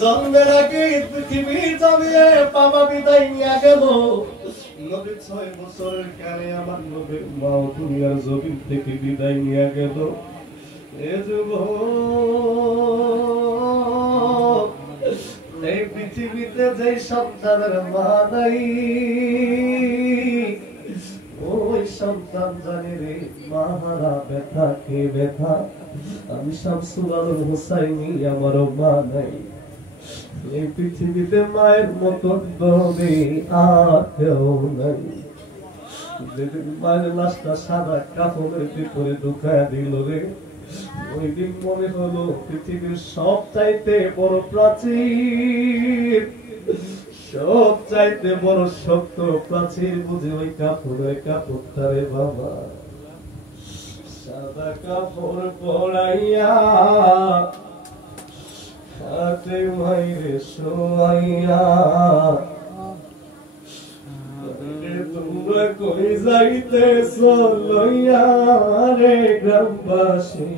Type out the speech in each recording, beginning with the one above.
জন্মের আগে পৃথিবীর জমিয়ে বাবা বিদায় নিয়ে গেল। নবী 6 বছরের কালে আমার নবীর মা দুনিয়ার জমিন থেকে বিদায় নিয়ে গেল। এ যুবক, এই পৃথিবীতে যে সন্তানের মা নাই, ওই সন্তান জানে রে মা হারা ব্যথা কে ব্যথা। আমি শামসুল আলম হুসাইনি, আমারও মা নাই। এই পৃথিবীতে মায়ের মতো দরদে আর কেউ নাই। যেদিন মায়ের লাশটা সাদা কাপড়ের ভিতরে ঢুকায় দিল রে, ওই দিন মনে হলো পৃথিবীর সব চাইতে বড় প্রাচীর, সব চাইতে বড় শক্ত প্রাচীর বুঝে ওই কাপড়টা রে বাবা। সাদা কাপড় পরাইয়া হাতে মাইরে শোয়াইয়া, তোমরা কই যাইতেছ লইয়া রে গ্রামবাসী,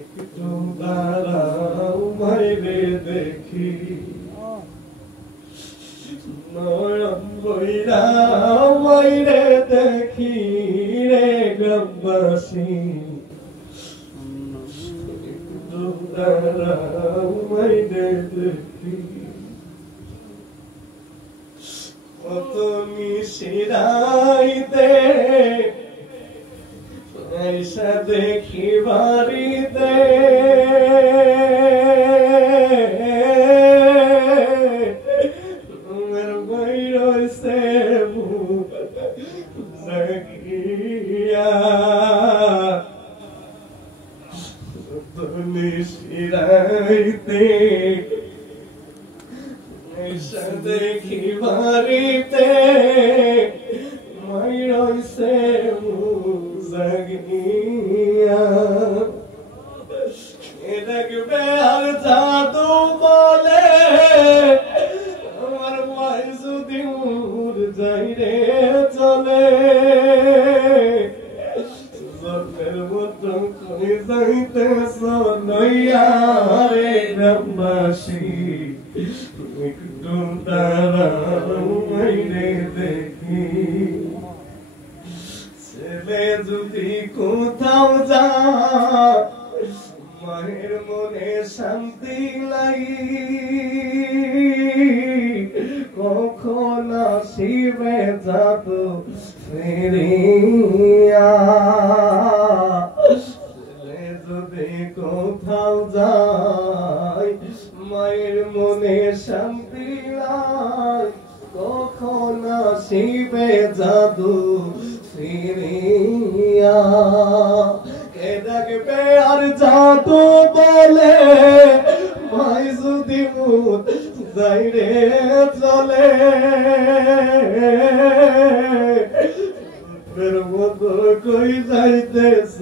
একটু দাঁড়াও মাইরে দেখি। নয়ন বইরা মাইরে দেখি রে গ্রামবাসী, একটু দাঁড়াও মাইরে দেখি। কত মিশিরাইতে ऐसा देखी बारी दे मेरे बैरो से मुझकिया तुनी शिराइते ऐसा देखी बारी दे बैरो से দেখবে আর জাদু বলে আমার মাই যদি উড় যাই রে চলে, জন্মের মতো কই যাইতেছ নইয়া রে গ্রামবাসী, একটু দাঁড়াও মাইরে দেখি। ছেলে যদি কোথাও যা মায়ের মনে শান্তি লাই, কখন আসিবে যাত ফিরিয়া। ছেলে যদি কোথাও যায় মায়ের মনে শান্তি লাই, কখন আসিবে জাদু ফিরিয়া। কে ডাকবে আর জাদু বলে মাই যদি মুত যাই রে চলে, মতো কই যাইতেছ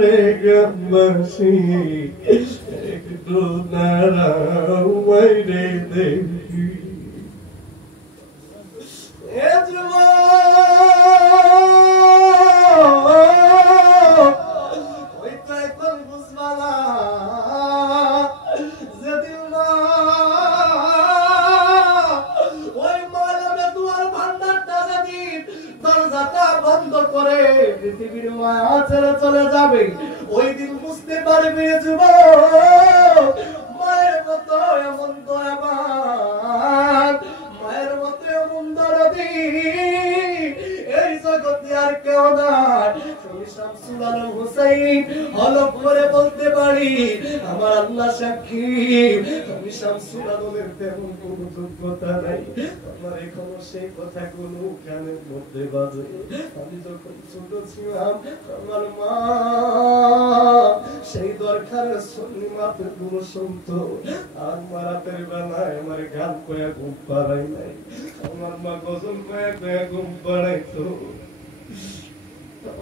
রে গ্রামবাসী, একটু দাঁড়াও মাইরে দেখি। বন্ধ করে পৃথিবীর মায়া ছেড়ে চলে যাবে, ওই দিন বুঝতে পারবে যুবক মায়ের মতো এমন দয়াবান, মায়ের মতো এমন দরদি এই জগতে আর কেউ নাই। আমি শামসুল আলম হুসাইন হলফ করে বলতে পারি, আমার আল্লাহ সাক্ষী, আমি শামসুল আলমের তেমন কোন যোগ্যতা নাই। আমার এখনো সেই কথা কোনো কানের মধ্যে বাজে। আমি যখন ছোট ছিলাম আমার মা সেই দরকার শুনি মাত্র গুলো শুনতো, আর মারাতের বেলায় আমার গান কয়া ঘুম পাড়াই নাই, আমার মা গজল কয়া কয়া ঘুম পাড়াইতো।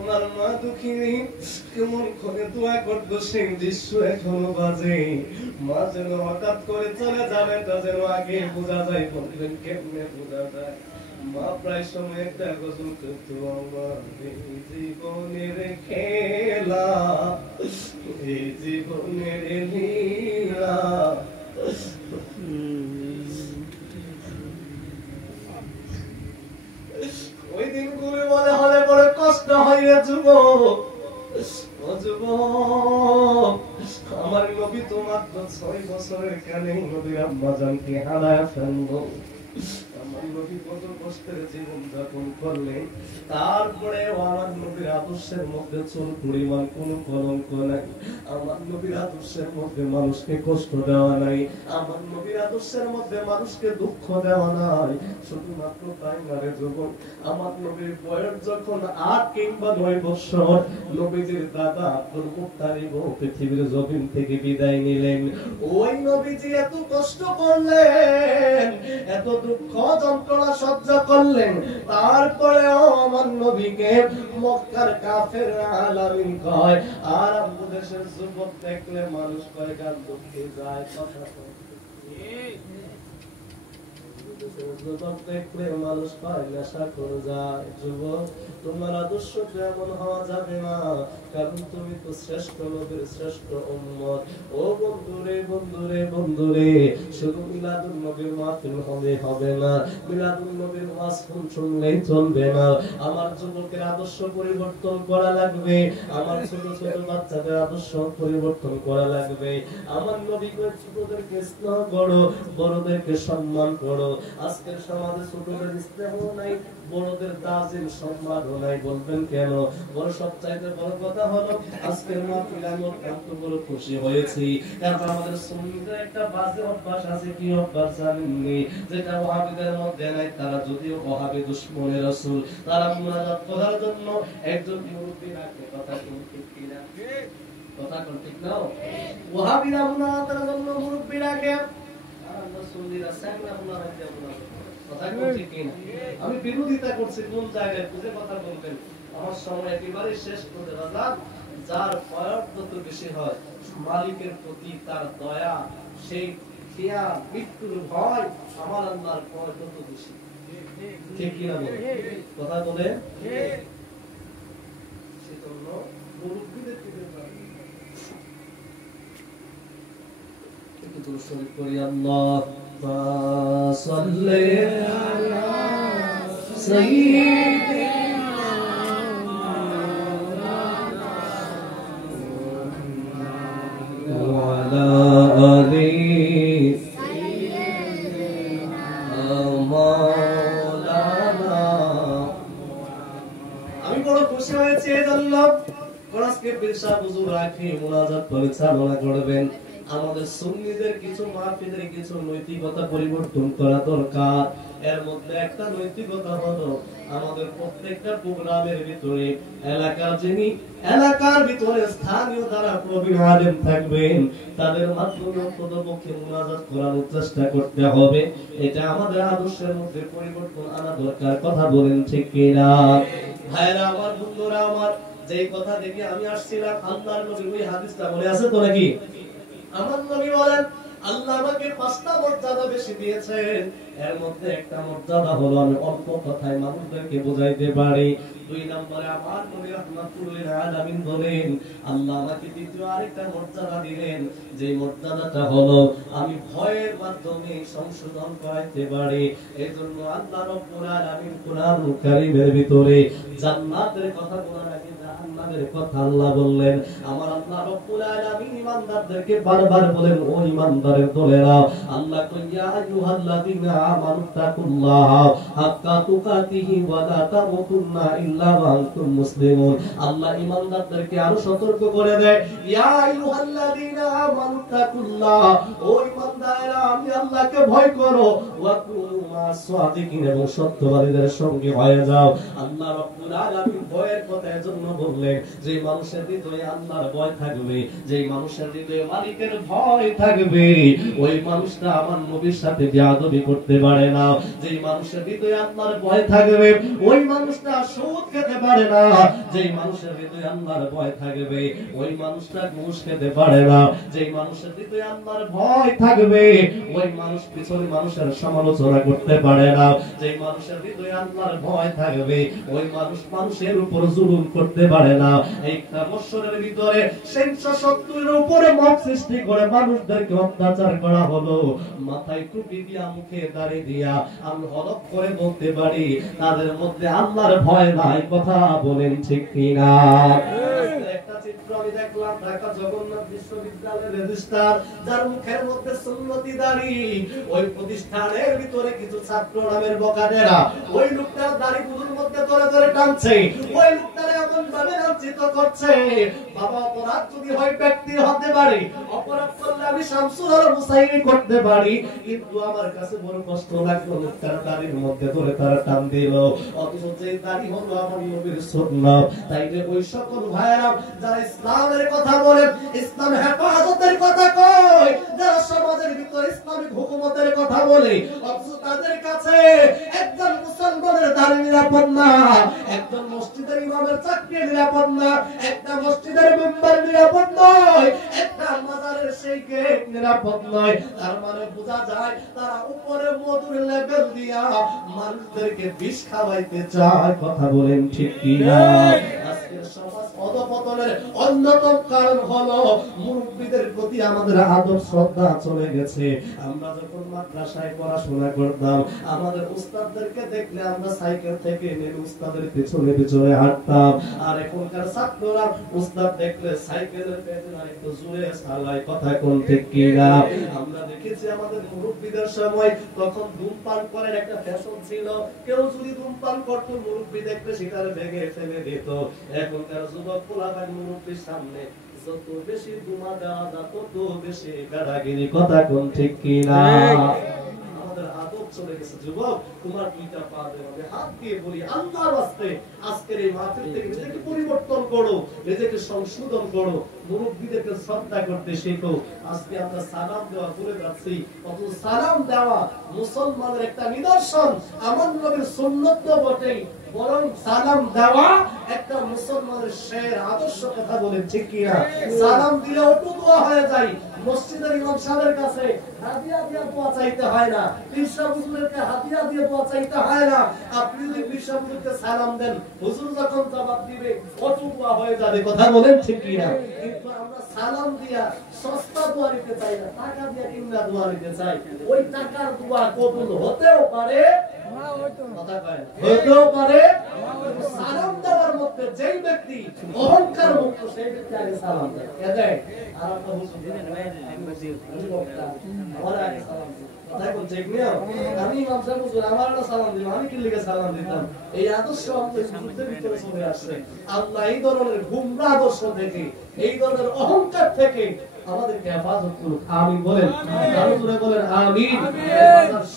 আমার মা দুঃখিনী কেমন করে দোয়া করতো সেই দৃশ্য এখনো বাজে। মা যেন হঠাৎ করে চলে যাবে তা যেন আগে বোঝা যায়, বলবেন কেমনে বোঝা যায়। মা প্রায় সময় একটা গজল করতো, আমার এই জীবনের খেলা, এই জীবনের লীলা। ওই দিন গুলি মনে হলে বড় কষ্ট হইয়া যুবক, ও যুবক, আমার নবী তো মাত্র 6 বছরের কানে নবীর আম্মা জানকে হারায় ফেললো। আমার নবী কত কষ্টের জীবন যাপন করলেন, তারপরেও আমার নবীর আদর্শের মধ্যে চুল পরিমাণ কোনো কলঙ্ক নাই। আমার নবীর আদর্শের মধ্যে মানুষকে কষ্ট দেওয়া নাই, আমার নবীর আদর্শের মধ্যে মানুষকে দুঃখ দেওয়া নাই। শুধুমাত্র তাই না রে যুবক, আমার নবীর বয়স যখন 8 কিংবা 9 বছর, নবীজির দাদা আব্দুল মুত্তালিব পৃথিবীর জমিন থেকে বিদায় নিলেন। ওই নবীজি এত কষ্ট করলেন, এত দুঃখ যন্ত্রণা সহ্য করলেন, তারপরেও আমার নবীকে মক্কার কাফেররা আলামিন কয়, আর আমাদের দেশের যুবক দেখলে মানুষ কয় গান দুঃখে যায়, কথা কয় যুবক দেখলে মানুষ কয় নেশা করে যায়। যুবক, তোমার আদর্শ এমন হওয়া যাবে না, কারণ তুমি তো শ্রেষ্ঠ নবীর শ্রেষ্ঠ উম্মত। ও বন্ধুরে বন্ধুরে বন্ধুরে, শুধু মিলাদুন নবীর মাহফিল হবে না, মিলাদুন নবীর ওয়াজ শুনলেই চলবে না। আমার যুবকের আদর্শ পরিবর্তন করা লাগবে, আমার ছোট ছোট বাচ্চাদের আদর্শ পরিবর্তন করা লাগবে। আমার নবীকে ছোটদেরকে স্নেহ করো, বড়দেরকে সম্মান করো। আজকের সমাজে ছোটদের স্নেহ নাই, বড়দের তাজিম সম্মানও নাই। বলবেন কেন? বড় সবচাইতে বড় কথা হলো আজকের মাহফিলে আমি অত্যন্ত বড় খুশি হয়েছি, কারণ আমাদের সুন্নিদের একটা বাজে অভ্যাস আছে। কি অভ্যাস জানেননি? যেটা ওয়াহাবিদের মধ্যে নাই। তারা যদিও ওয়াহাবি দুশমনে রাসূল, তারা মুনাজাত করার জন্য একজন মুরব্বি রাখে। কথা ঠিক কিনা? কথা ঠিক না? ওয়াহাবিরা মুনাজাত করার জন্য মুরব্বি রাখে, আমি বিরোধিতা করছি কোন জায়গায়, বুঝে কথা বলবেন। আমার সময় একেবারে শেষ করে দিলাম। যার পয়ট যত বেশি হয়, মালিকের প্রতি তার দয়া, সেই খেয়া মৃত্যুর ভয়, আমার আল্লাহর ভয় তত বেশি। ঠিক কিনা কথা বলে? সেজন্য মুরব্বীদের দুরূদ পড়ি। আল্লাহুম্মা সাল্লি আলা সাইয়্যিদিনা ওয়া আলা আলি সাইয়্যিদিনা মাওলানা। আমি বড় খুশি হয়েছি এজন্য আজকে পীর সাহেব হুজুর রাখি মুনাজাত পরিচালনা করবেন। আমাদের সুন্নিদের কিছু মাহফিলের কিছু নৈতিকতা পরিবর্তন করা দরকার। এর মধ্যে একটা নৈতিকতা হলো আমাদের প্রত্যেকটা প্রোগ্রামের ভিতরে এলাকার ভিতরে স্থানীয় যারা প্রবীণ আলেম থাকবেন, তাদের মাধ্যমে পদপক্ষে মুনাজাত করার চেষ্টা করতে হবে। এটা আমাদের আদর্শের মধ্যে পরিবর্তন আনা দরকার। কথা বলেন ঠিক কিনা? ভাইরা আমার, বন্ধুরা আমার, যেই কথা দেখে আমি আসছিলাম, আল্লাহর নবী ওই হাদিসটা বলে আছে তো নাকি? আমার নবী বলেন আল্লাহ আমাকে 5টা মর্যাদা বেশি দিয়েছেন। এর মধ্যে একটা মর্যাদা হলো আমি অল্প কথায় মানুষদেরকে বোঝাইতে পারি। 2 নম্বরে আমার নবী রাহমাতুল লিল আলামিন বলেন আল্লাহ আমাকে দ্বিতীয় আরেকটা মর্যাদা দিলেন, যে মর্যাদাটা হলো আমি ভয়ের মাধ্যমে সংশোধন করাইতে পারি। এজন্য আল্লাহ রাব্বুল আলামিন কোরআনুল কারীমের ভিতরে জান্নাতের কথা বলার আগে জাহান্নামের কথা আল্লাহ বললেন। আমার আল্লাহ রাব্বুল আলামিন ঈমানদারদেরকে বারবার বলেন, ও ঈমানদারের দলেরা, আল্লাহ কয় ইয়া আইয়ুহাল্লাযীনা আমানু তাকুল্লাহা হাক্কা তুকাতিহি ওয়া লা তামুতুন্না ইল্লা ওয়া আনতুম মুসলিমুন। আল্লাহ ঈমানদারদেরকে আরো সতর্ক করে দেয়, ইয়া আইয়ুহাল্লাযীনা আমানু তাকুল্লাহ, ও ঈমানদারেরা আমি আল্লাহকে ভয় করো, ওয়া কুনু মা'আস সাদিকিন, এবং সত্যবাদীদের সঙ্গে হয়ে যাও। আল্লাহ রাব্বুল আলামিন ভয়ের কথা এজন্য বললেন যে মানুষের হৃদয়ে আল্লাহর ভয় থাকবে, যে মানুষের হৃদয়ে মালিকের ভয় থাকবে, ওই মানুষটা আমার নবীর সাথে বেয়াদবি করতে পারে না। যে মানুষের হৃদয়ে আল্লাহর ভয় থাকবে, ওই মানুষটা সুদ খেতে পারে না। যে মানুষের হৃদয়ে আল্লাহর ভয় থাকবে, ওই মানুষটা ঘুষ খেতে পারে না। যে মানুষের হৃদয়ে আল্লাহর ভয় থাকবে, ওই মানুষ পিছনে মানুষের সমালোচনা করতে পারে না। যে মানুষের হৃদয়ে আল্লাহর ভয় থাকবে, ওই মানুষ মানুষের উপর জুলুম করতে পারে না। এই বছরের ভিতরে 770 এর উপরে মব সৃষ্টি করে মানুষদেরকে অত্যাচার করা হলো। মাথায় টুপি দিয়া, মুখে দাড়ি দিয়া, আমি হলক করে বলতে পারি তাদের মধ্যে আল্লাহর ভয় নাই। কথা বলেন ঠিক কিনা? একটা চিত্র আমি দেখলাম, ঢাকা জগন্নাথ বিশ্ববিদ্যালয়ের রেজিস্ট্রার, যার মুখের মধ্যে সুন্নতি দাড়ি, ওই প্রতিষ্ঠানের ভিতরে কিছু ছাত্র নামের বকাদেরা ওই লোকটার দাড়ি গুলোর মধ্যে ধরে ধরে টানছে, ওই লোকটারে এমন ভাবে লাঞ্ছিত করছে। বাবা, অপরাধ যদি হয় ব্যক্তির হতে পারে, অপরাধ করলে আমি শামসুল আলম হুসাইনি করতে পারি, কিন্তু আমার কাছে বড় কষ্ট লাগলো লোকটার দাড়ির মধ্যে ধরে তারা টান দিল। অথচ যে দাড়ি হলো আমার নবীর সুন্নাত। তাই যে ওই সকল ভাইরা যারা ইসলামের কথা বলেন, ইসলাম হেফাজতের কথা কয়, যারা সমাজের ভিতরে ইসলামিক হুকুমতের কথা বলে, অথচ তাদের কাছে একজন মুসলমানের দাড়ি নিরাপদ না, একজন মসজিদের ইমামের চাকরি নিরাপদ না, একটা মসজিদের মেম্বার নিরাপদ নয়, একটা মাজারের শেইখ নিরাপদ নয়। তার মানে বোঝা যায় তারা উপরে মধুর লেভেল দিয়া মানুষদেরকে বিষ খাওয়াইতে চায়। কথা বলেন ঠিক কিনা? আজকের সমাজ অধপতনের অন্যতম কারণ হলো মুরব্বীদের প্রতি আমাদের আদব শ্রদ্ধা চলে গেছে। আমরা যখন মাদ্রাসায় পড়াশোনা করতাম, আমাদের উস্তাদদেরকে দেখলে আমরা সাইকেল থেকে নেমে উস্তাদের পিছনে পিছনে হাঁটতাম। আর এখনকার ছাত্ররা উস্তাদ দেখলে সাইকেলের পেছনে একটু জোরে চালায়। কথা কোন ঠিক কিনা? আমরা দেখেছি আমাদের মুরব্বীদের সময় তখন ধূমপান করার একটা ফ্যাশন ছিল। কেউ যদি ধূমপান করত, মুরব্বী দেখলে সেটার ভেঙে ফেলে দিত। এখনকার যুবক পোলাপান মুরব্বীর সামনে যত বেশি ধুমা দেওয়া যায় তত বেশি গাড়াগিরি। কথা কোন ঠিক কিনা? আমাদের আদব চলে গেছে। যুবক, তোমার দুইটা পা দেবে, হাত দিয়ে বলি আল্লাহর রাস্তে আজকের এই মাহফিল থেকে নিজেকে পরিবর্তন করো, নিজেকে সংশোধন করো, মুরব্বীদেরকে শ্রদ্ধা করতে শেখো। আজকে আমরা সালাম দেওয়া ভুলে যাচ্ছি। অথচ সালাম দেওয়া মুসলমানের একটা নিদর্শন, আমার নবীর সুন্নাত তো বটেই, বরং সালাম দেওয়া একটা মুসলমানের শের আদর্শ। কথা বলেন ঠিক কিনা? সালাম দিলে অটু দোয়া হয়ে যায়। মসজিদের ইমাম সাহেবের কাছে হাদিয়া দিয়ে দোয়া চাইতে হয় না, পীর সাহেব হুজুরকে হাদিয়া দিয়ে দোয়া চাইতে হয় না। আপনি যদি পীর সাহেব হুজুরকে সালাম দেন, হুজুর যখন জবাব দিবে অটু দোয়া হয়ে যাবে। কথা বলেন ঠিক কিনা? কিন্তু আমরা সালাম দিয়া সস্তা দোয়া নিতে চাই না, টাকা দিয়ে কিনা দোয়া নিতে চাই। ওই টাকার দোয়া কবুল হতেও পারে, হতেও পারে। সালাম দেওয়ার মধ্যে যেই ব্যক্তি অহংকার মুক্ত, সেই ব্যক্তি আগে সালাম দেয়। আর আপনার হুজুর আমার আগে সালাম দেয়। আমি ইমাম সাহেব হুজুর আমার সালাম দিলাম, আমি কি লিখে সালাম দিতাম? এই আদর্শ আমাদের যুদ্ধের ভিতরে চলে আসছে। আল্লাহ এই ধরনের গুমরা আদর্শ থেকে, এই ধরনের অহংকার থেকে আমাদেরকে হেফাজত করুক। আমিন বলেন। আরো জোরে বলেন আমিন।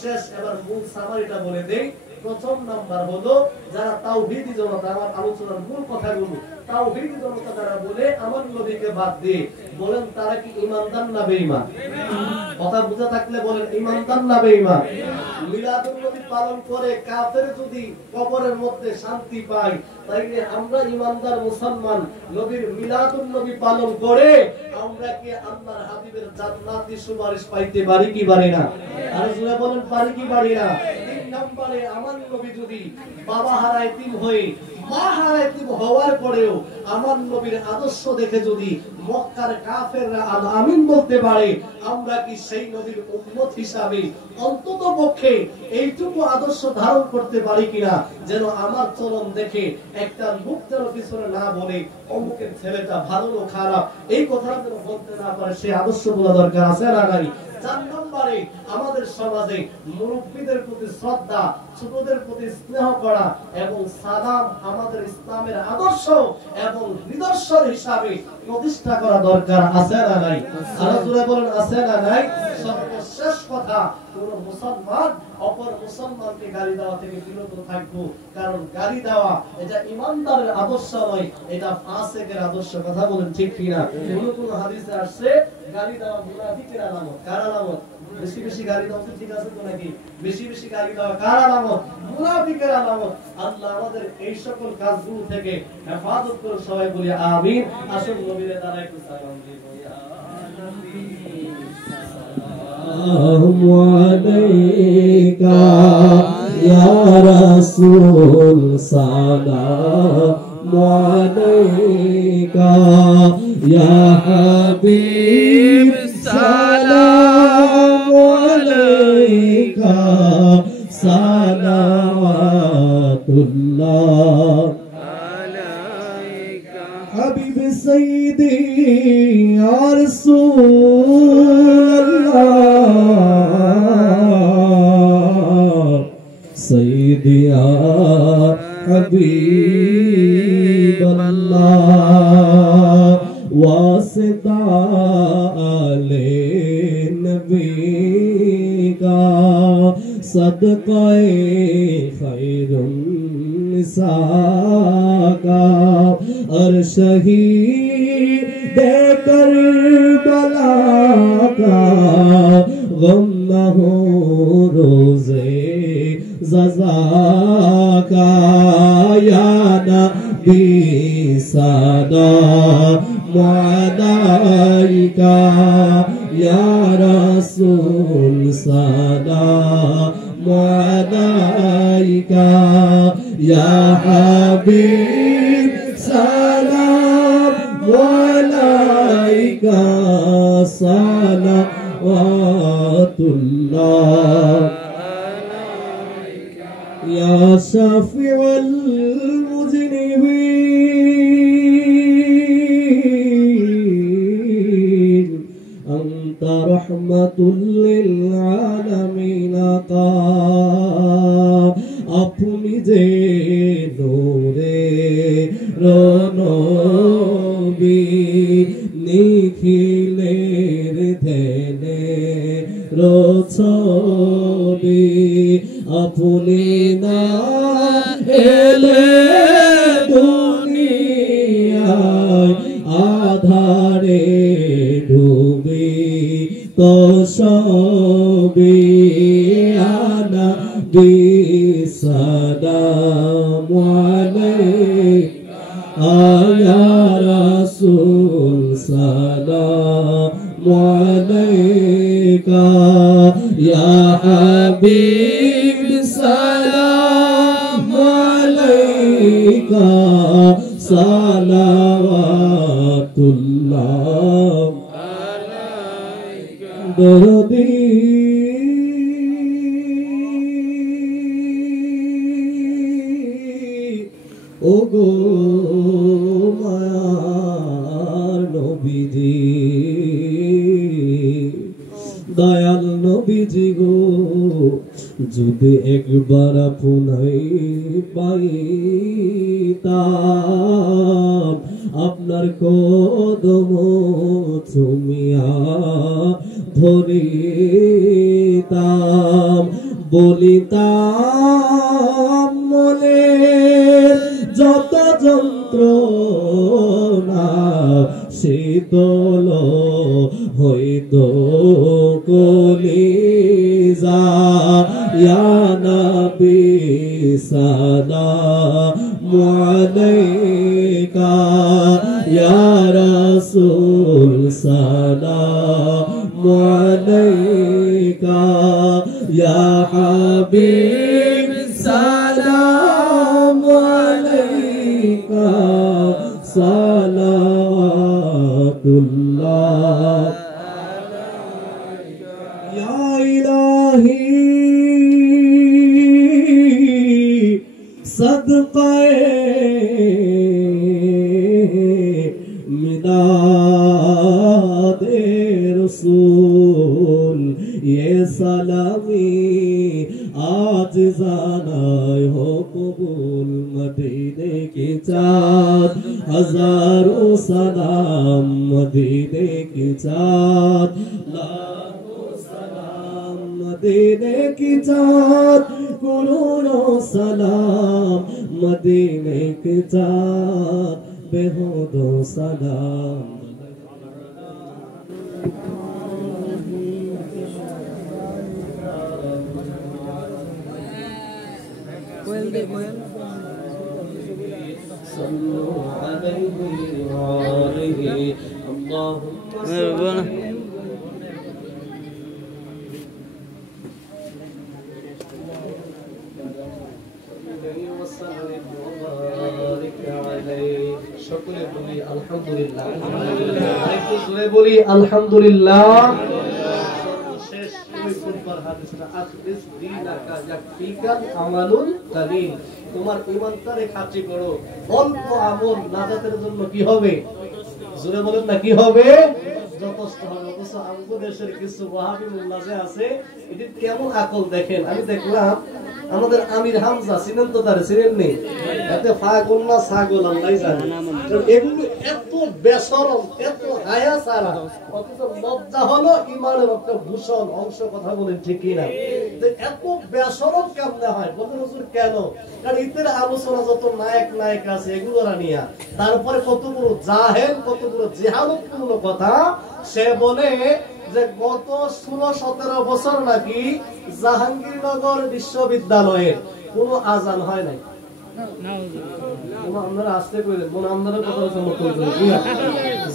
শেষ এবার মূল সামারিটা বলে দেই। প্রথম নাম্বার হলো যারা তাওহীদি জনতা, আমার আলোচনার মূল কথাগুলো তাওহীদি জনতা যারা বলে আমার নবীকে বাদ দিয়ে, বলেন তারা কি ঈমানদার না বেঈমান? কথা বুঝা থাকলে বলেন ঈমানদার না বেঈমান? মিলাদুন নবী পালন করে কাফের যদি কবরের মধ্যে শান্তি পায়, তাইলে আমরা ঈমানদার মুসলমান নবীর মিলাদুন নবী পালন করে আমরা কি আল্লাহর হাবিবের জান্নাতি সুপারিশ পাইতে পারি কি পারি না? আর জোরে বলেন পারি কি পারি না? নম্বরে আমার নবী যদি বাবা হারা এতিম হয়ে, মা হারা এতিম হওয়ার পরেও আমার নবীর আদর্শ দেখে যদি মক্কার কাফেররা আমিন বলতে পারে, আমরা কি সেই নবীর উম্মত হিসাবে অন্তত পক্ষে এইটুকু আদর্শ ধারণ করতে পারি কিনা, যেন আমার চলন দেখে একটা মুখ যেন পিছনে না বলে অমুকের ছেলেটা ভালো না খারাপ, এই কথা যেন বলতে না পারে, সেই আদর্শ বলা দরকার আছে না নাই? 4 নম্বরে আমাদের সমাজে মুরব্বীদের প্রতি শ্রদ্ধা, ছোটদের প্রতি স্নেহ করা এবং সালাম আমাদের ইসলামের আদর্শ এবং নিদর্শন হিসাবে প্রতিষ্ঠা করা দরকার আছে না নাই? আরো জোরে বলেন আছে না নাই? সর্বশেষ কথা, কোন মুসলমান অপর মুসলমানকে গালি দেওয়া থেকে বিরত থাকবো, কারণ গালি দেওয়া এটা ইমানদারের আদর্শ নয়, এটা ফাসিকের আদর্শ। কথা বলেন ঠিক কিনা? কোন হাদিসে আসছে গালি দেওয়া মুনাফিকের আলামত। কার আলামত? বেশি বেশি গালি দেওয়া ঠিক আছে তো নাকি? বেশি বেশি গালি দেওয়া কার আলামত? মুনাফিকের আলামত। আল্লাহ আমাদের এই সকল কাজগুলো থেকে হেফাজত করে, সবাই বলি আমিন। আসুন নবীর দ্বারা একটু সালাম দিব। আসসালামু আলাইকা ইয়া রাসূল, সালামু আলাইকা ইয়া হাবিব, সালামু আলাইকা সালাওয়াতুল্লাহ আলাইকা হাবিব সাইয়্যিদি ইয়া রাসূলুল্লাহ, সাইয়্যিদি ইয়া হাবিবাল্লাহ, ওয়াসিতা আলে নবী का सदक़ाए खैरुन निसा का, और शहीद करबला का गम न हो रोज़े ज़ज़ा का, या नबी सलाम अलैका या रसूल सलाम अलैका या हबीब सलाम अलैका सलावतुल्लाह या शफीउल मुज़निबीन अंता रहमतुल लिल आलमीन का, अपनी जे नूरे नबी निखिलेर ध्याने छवि, अपनी ना एले दुनियाय आधारे डूबी तो सभी आना सलाम अलैका या रसूल सलाम अलैका या हबीब सलाम अलैका सलावतुल्लाह दर्दी ओगो मायार नबीजी, दयाल नबीजी गो, যদি একবার আপনাই পাইতাম, আপনার কদম চুমিয়া ধরিতাম, বলিতাম মনে যত যন্ত্রণা, শীতল হইত কলিজা, ইয়া নবী সালাম আলাইকা ইয়া রাসূল সালাম আলাইকা ইয়া হাবিব সালাম আলাইকা সালাওয়াতুল্লাহ ইয়া ইলাহি सदक़ाए मिलादे रसूल, ये सलामी आज जानाए हो कबूल, मदीने की चाँद हजारों सलाम, मदीने की चाँद लाखों সালাম মদিনে কি চাঁদ করুণো সালাম মদিনে কি চাঁদ বেহুদো সালাম صلوا عليه وآله اللهم সকলে বলি আলহামদুলিল্লাহ আরেকটু জোরে বলি আলহামদুলিল্লাহ সর্বশেষ ওই ফুটবল হাদিসটা আখরিস দিনাকা ইয়াকফিকাল আমালুল কালিল তোমার ঈমানটারে খাঁটি করো অল্প আমল নাজাতের জন্য কি হবে জোরে বলেন না কি হবে যথেষ্ট হবে অবশ্য আমাদের দেশের কিছু ওয়াহাবি মুল্লাজে আছে এটি কেমন আকল দেখেন আমি দেখলাম আমাদের আমির হামজা চিনেন তো তার চিনেন নেই এতে ফাগল না ছাগল আল্লাহ জানে এগুলো এত বেশরম এত হায়া সারা অথচ লজ্জা হলো ইমানের একটা ভূষণ অংশ কথা বলেন ঠিক কি না এত বেশরম কেমনে হয় বলেন হুজুর কেন কারণ ইতের আলোচনা যত নায়ক নায়ক আছে এগুলো নিয়া তারপরে কত বড় জাহেল কত বড় জিহালতপূর্ণ কথা সে বলে যে গত 16-17 বছর নাকি জাহাঙ্গীরনগর বিশ্ববিদ্যালয়ের কোন আজান হয় নাই আপনারা আসতে কইলেন কোন আমদারের কথা সমর্থন করেন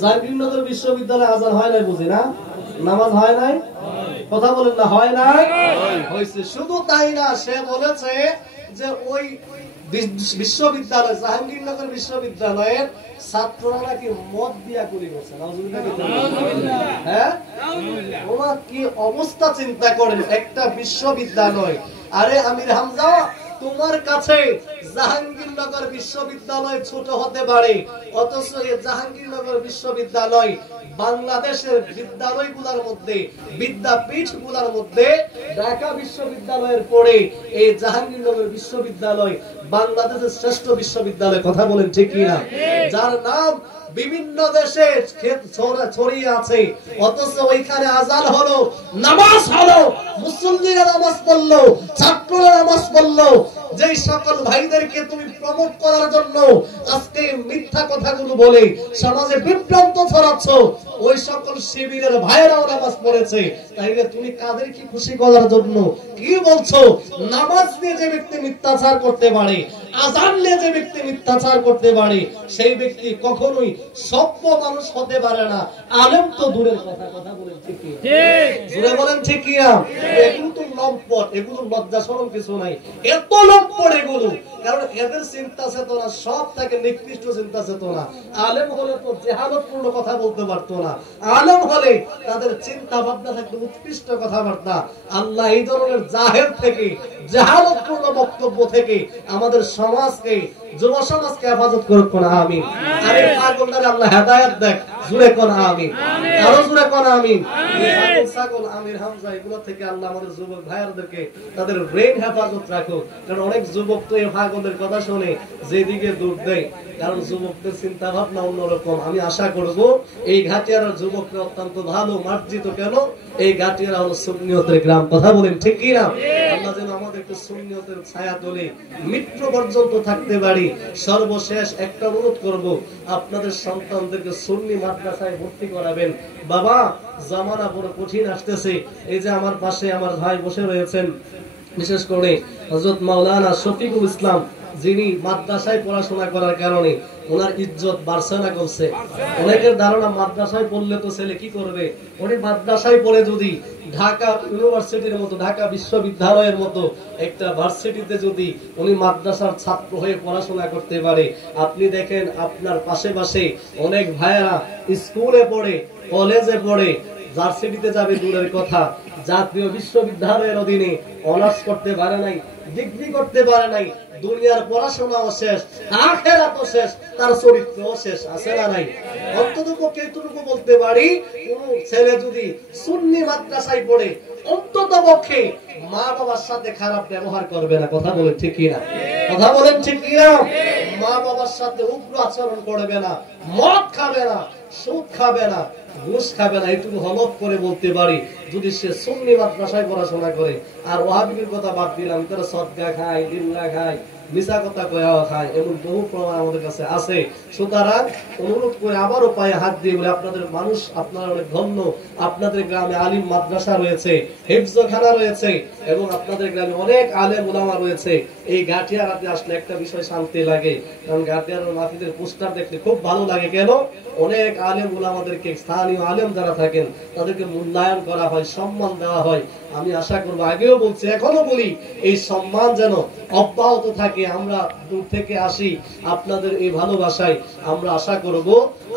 জাহাঙ্গীরনগর বিশ্ববিদ্যালয়ে আজান হয় নাই বুঝি না নামাজ হয় নাই কথা বলেন না হয় নাই হইছে শুধু তাই না সে বলেছে যে ওই বিশ্ববিদ্যালয় জাহাঙ্গীরনগর বিশ্ববিদ্যালয়ের ছাত্ররা নাকি মদ দিয়া করি বসে হ্যাঁ ওরা কি অবস্থা চিন্তা করেন একটা বিশ্ববিদ্যালয় আরে আমির হামজা তোমার কাছে জাহাঙ্গীরনগর বিশ্ববিদ্যালয় ছোট হতে পারে অথচ এই জাহাঙ্গীরনগর বিশ্ববিদ্যালয় বাংলাদেশের বিদ্যালয়গুলোর মধ্যে বিদ্যাপীঠগুলোর মধ্যে ঢাকা বিশ্ববিদ্যালয়ের পরে এই জাহাঙ্গীরনগর বিশ্ববিদ্যালয় বাংলাদেশের শ্রেষ্ঠ বিশ্ববিদ্যালয় কথা বলেন ঠিক কিনা যার নাম বিভিন্ন দেশে ছড়িয়ে আছে অথচ ওইখানে আজান হলো নামাজ হলো মুসল্লিরা নামাজ পড়লো ছাত্ররা নামাজ পড়লো যেই সকল ভাইদেরকে তুমি প্রমোট করার জন্য আজকে মিথ্যা কথাগুলো বলে সমাজে বিভ্রান্ত ছড়াচ্ছ ওই সকল শিবিরের ভাইরাও নামাজ পড়েছে তাইলে তুমি কাদের কি খুশি করার জন্য কি বলছো নামাজ নিয়ে যে ব্যক্তি মিথ্যাচার করতে পারে আযান নিয়ে যে ব্যক্তি মিথ্যাচার করতে পারে সেই ব্যক্তি কখনোই সভ্য মানুষ হতে পারে না আলেম তো দূরের কথা কথা বলেন ঠিক কি জোরে বলেন ঠিক কি এগুলো তো লম্পট এগুলো লজ্জা শরম কিছু নাই এত লম্পট এগুলো কারণ এদের চিন্তা চেতনা সব থেকে নিকৃষ্ট চিন্তা চেতনা আলেম হলে তো জেহালতপূর্ণ কথা বলতে পারতো না আলেম হলে তাদের চিন্তা ভাবনা থাকতো উৎকৃষ্ট কথাবার্তা আল্লাহ এই ধরনের জাহেল থেকে জেহালতপূর্ণ বক্তব্য থেকে আমাদের সমাজকে যুব সমাজকে হেফাজত করুক না আমিন আরে পাগলদারে আল্লাহ হেদায়েত দেখ জুড়ে কোন আমিন আরো জুড়ে কোন আমিন এই ছাগল আমির হামজা এগুলো থেকে আল্লাহ আমাদের যুবক ভাইয়াদেরকে তাদের ব্রেন হেফাজত রাখো কারণ অনেক যুবক তো এই পাগলের কথা শুনে যেদিকে দূর দেয় কারণ যুবকদের চিন্তা ভাবনা অন্যরকম আমি আশা করব এই ঘাটিয়ার যুবকরা অত্যন্ত ভালো মার্জিত কেন এই ঘাটিয়ারা হলো সুন্নিয়তের গ্রাম কথা বলেন ঠিক কি না আল্লাহ যেন আমাদেরকে সুন্নিয়তের ছায়া তলে মৃত্যু পর্যন্ত থাকতে পারি সর্বশেষ একটা অনুরোধ করব আপনাদের সন্তানদেরকে সুন্নি মাদ্রাসায় ভর্তি করাবেন বাবা জামানা বড় কঠিন আসতেছে এই যে আমার পাশে আমার ভাই বসে রয়েছেন বিশেষ করে হযরত মাওলানা শফিকুল ইসলাম যিনি মাদ্রাসায় পড়াশোনা করার কারণে ওনার ইজ্জত বাড়ছে না কমছে অনেকের ধারণা মাদ্রাসায় পড়লে তো ছেলে কি করবে উনি মাদ্রাসায় পড়ে যদি ঢাকা ইউনিভার্সিটির মতো ঢাকা বিশ্ববিদ্যালয়ের মতো একটা ভার্সিটিতে যদি উনি মাদ্রাসার ছাত্র হয়ে পড়াশোনা করতে পারে আপনি দেখেন আপনার পাশে পাশে অনেক ভাইয়েরা স্কুলে পড়ে কলেজে পড়ে ভার্সিটিতে যাবে দূরের কথা জাতীয় বিশ্ববিদ্যালয়ের অধীনে অনার্স করতে পারে নাই ডিগ্রি করতে পারে নাই দুনিয়ার পড়াশোনাও শেষ আখিরাতও শেষ তার চরিত্রও শেষ আছে না নাই অন্ততপক্ষে এতটুকু বলতে পারি কোন ছেলে যদি সুন্নি মাদ্রাসায় পড়ে অন্ততপক্ষে মা বাবার সাথে খারাপ ব্যবহার করবে না কথা বলেন ঠিক কি না কথা বলেন ঠিক কি না মা বাবার সাথে উগ্র আচরণ করবে না মদ খাবে না সুদ খাবে না ঘুষ খাবে না এটুকু হলফ করে বলতে পারি যদি সে সুন্নি মাদ্রাসায় পড়াশোনা করে, আর ওয়াহাবির কথা বাদ দিলাম, তারা সদকা খায়, লিল্লাহ খায়, মিছা কথা কয়া খায়, এমন বহু প্রমাণ আমাদের কাছে আছে। সুতরাং অনুরোধ করে আবারও পায়ে হাত দিয়ে বলে, আপনাদের মানুষ, আপনারা অনেক ধন্য, আপনাদের গ্রামে আলিম মাদ্রাসা রয়েছে, হিফজখানা রয়েছে, এবং আপনাদের গ্রামে অনেক আলেম উলামা রয়েছে। এই গাটিয়ারাতে আসলে একটা বিষয় শান্তি লাগে, কারণ গাটিয়ার মাটিদের পোস্টার দেখতে খুব ভালো লাগে। কেন? অনেক আলেম উলামাদেরকে, স্থানীয় আলেম যারা থাকেন তাদেরকে মূল্যায়ন করা হয়, সম্মান দেওয়া হয়। আমি আশা করবো, আগেও বলছি এখনো বলি, এই সম্মান যেন অব্যাহত থাকে। আমরা দূর থেকে আসি, আপনাদের এই ভালোবাসায় আমরা আশা করব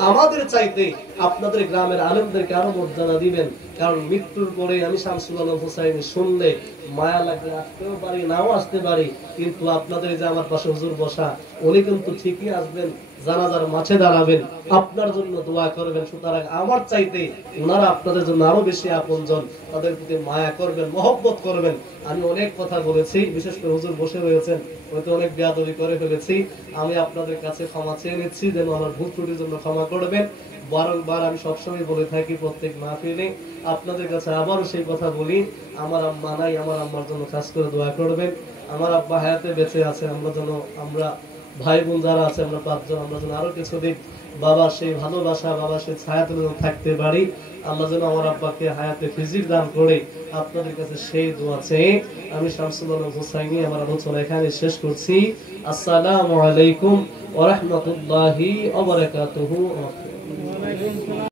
আমাদের চাইতে আপনাদের গ্রামের আলেমদেরকে আরো মর্যাদা দিবেন। কারণ মৃত্যুর পরে আমি শামসুল আলম হোসাইন শুনলে মায়া লাগবে, আসতেও পারি, নাও আসতে পারি, কিন্তু আপনাদের যে আমার পাশে হুজুর বসা, উনি কিন্তু ঠিকই আসবেন, জানাজার মাঠে দাঁড়াবেন, আপনার জন্য দোয়া করবেন। সুতরাং আমার চাইতে ওনারা আপনাদের জন্য আরো বেশি আপনজন, তাদের প্রতি মায়া করবেন, মহব্বত করবেন। আমি অনেক কথা বলেছি, বিশেষ করে হুজুর বসে রয়েছেন, হয়তো অনেক বেয়াদবি করে ফেলেছি। আমি আপনাদের কাছে ক্ষমা চেয়ে নিচ্ছি, যেন আমার ভুল ত্রুটির জন্য ক্ষমা করবেন। বারংবার আমি সবসময় বলে থাকি, প্রত্যেক মাহফিলে আপনাদের কাছে আবারও সেই কথা বলি, আমার আম্মা নাই, আমার আম্মার জন্য কাজ করে দোয়া করবেন। আমার আব্বা হায়াতে বেঁচে আছে, আমরা ভাই বোন যারা আছে, আমরা 5 জন, আমরা যেন আরো কিছুদিন বাবার সেই ভালোবাসা, বাবার সেই ছায়াতে থাকতে পারি। আল্লাহ যেন আমার আব্বাকে হায়াতে ফিজিক দান করে, আপনাদের কাছে সেই দোয়া চেয়ে আমি শামসুল আলম হোসাইনি আমার আলোচনা এখানে শেষ করছি। আসসালামু আলাইকুম ওয়া রাহমাতুল্লাহি ওয়া বারাকাতুহু।